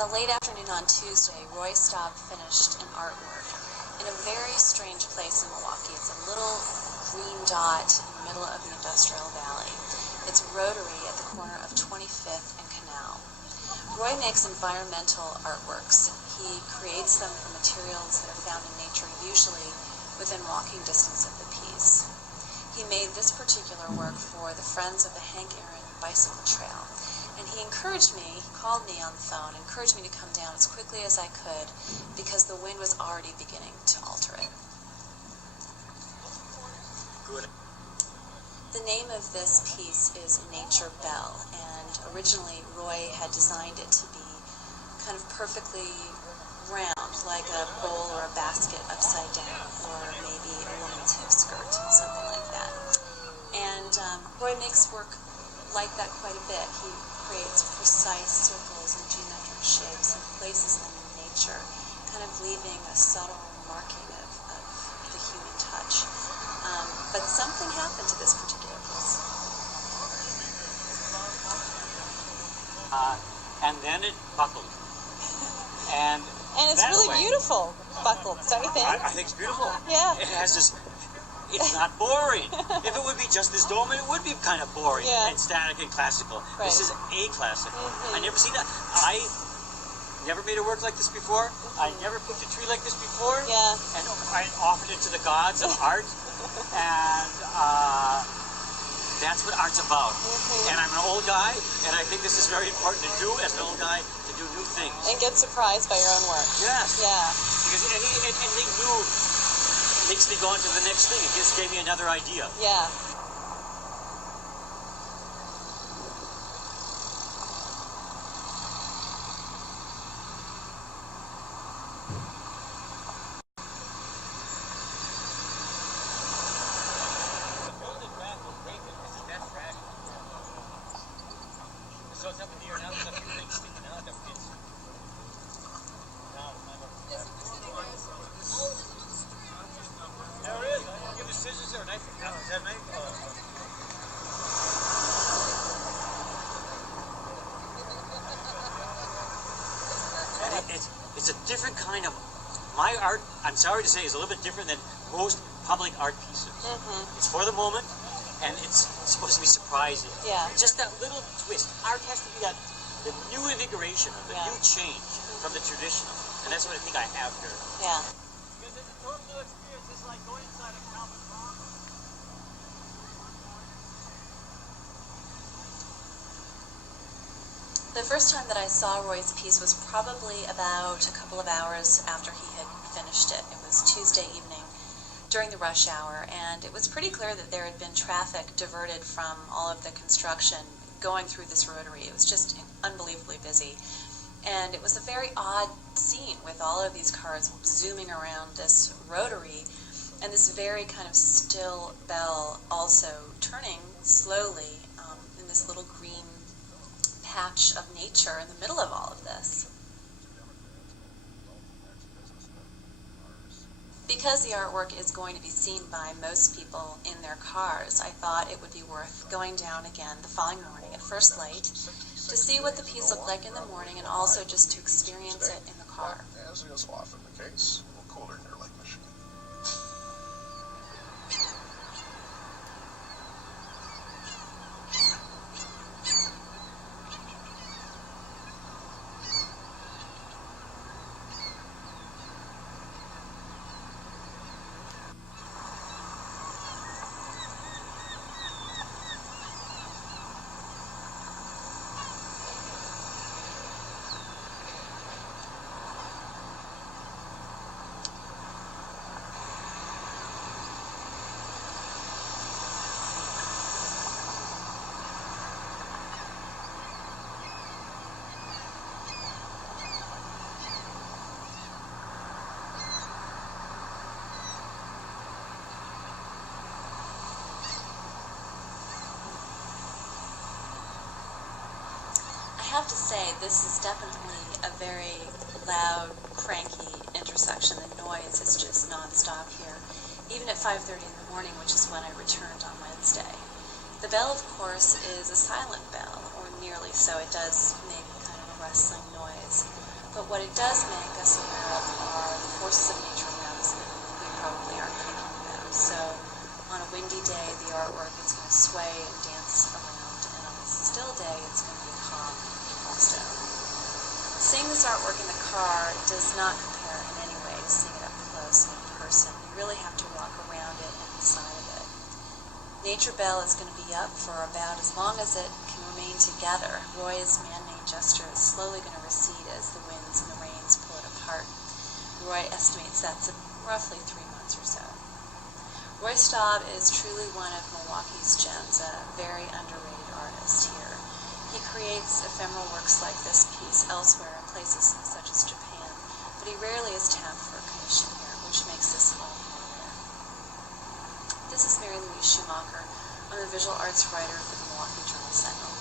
the late afternoon on Tuesday, Roy Staab finished an artwork in a very strange place in Milwaukee. It's a little green dot in the middle of the Industrial Valley. It's rotary at the corner of 25th and Canal. Roy makes environmental artworks. He creates them from materials that are found in nature, usually within walking distance of the piece. He made this particular work for the Friends of the Hank Aaron Bicycle Trail. And he called me on the phone, encouraged me to come down as quickly as I could because the wind was already beginning to alter it. Good. The name of this piece is Nature Belle, and originally Roy had designed it to be kind of perfectly round, like a bowl or a basket upside down, or maybe a woman's hip skirt, something like that. And Roy makes work like that quite a bit. He creates precise circles and geometric shapes and places them in nature, kind of leaving a subtle marking of the human touch. But something happened to this particular piece. And then it buckled. And it's really beautiful, buckled, don't you think? I think it's beautiful. Yeah. It has this, it's not boring. If it would be just this dome, it would be kind of boring and static and classical. Right. This is a classic. I never seen that. I never made a work like this before. I never picked a tree like this before. Yeah. And I offered it to the gods of art. And that's what art's about. And I'm an old guy, and I think this is very important to do as an old guy, to do new things. And get surprised by your own work. Yes. Yeah. Because anything new makes me go on to the next thing. It just gave me another idea. Yeah. So it's up in the air now, there's a few things sticking out that it's there it is. Give the scissors or a knife. Is that a knife? It's a different kind of, my art, I'm sorry to say, is a little bit different than most public art pieces. It's for the moment, and it's supposed to be surprising. Yeah. Just that little twist. Art has to be that, the new invigoration, the new change from the traditional. And that's what I think I have here. Yeah. Because it's a total new experience. It's like going inside a Calvin Klein. The first time that I saw Roy's piece was probably about a couple of hours after he had finished it. It was Tuesday evening during the rush hour, and it was pretty clear that there had been traffic diverted from all of the construction going through this rotary. It was just unbelievably busy. And it was a very odd scene with all of these cars zooming around this rotary, and this very kind of still bell also turning slowly in this little green patch of nature in the middle of all of this. Because the artwork is going to be seen by most people in their cars, I thought it would be worth going down again the following morning at first light to see what the piece looked like in the morning, and also just to experience it in the car. As is often the case, a little cooler near Lake Michigan. I have to say, this is definitely a very loud, cranky intersection. The noise is just nonstop here, even at 5:30 in the morning, which is when I returned on Wednesday. The bell, of course, is a silent bell, or nearly so. It does make kind of a rustling noise. what it does make us aware of are the forces of nature around us that we probably aren't thinking about. So on a windy day, the artwork is going to sway and dance around, and on a still day, it's going to be calm also. Seeing this artwork in the car does not compare in any way to seeing it up close and in person. You really have to walk around it and inside of it. Nature Belle is going to be up for about as long as it can remain together. Roy's man-made gesture is slowly going to recede as the winds and the rains pull it apart. Roy estimates that's roughly 3 months or so. Roy Staab is truly one of Milwaukee's gems, a very underrated artist here. He creates ephemeral works like this piece elsewhere in places such as Japan, but he rarely is tapped for a commission here, which makes this all more rare. This is Mary Louise Schumacher. I'm a visual arts writer for the Milwaukee Journal Sentinel.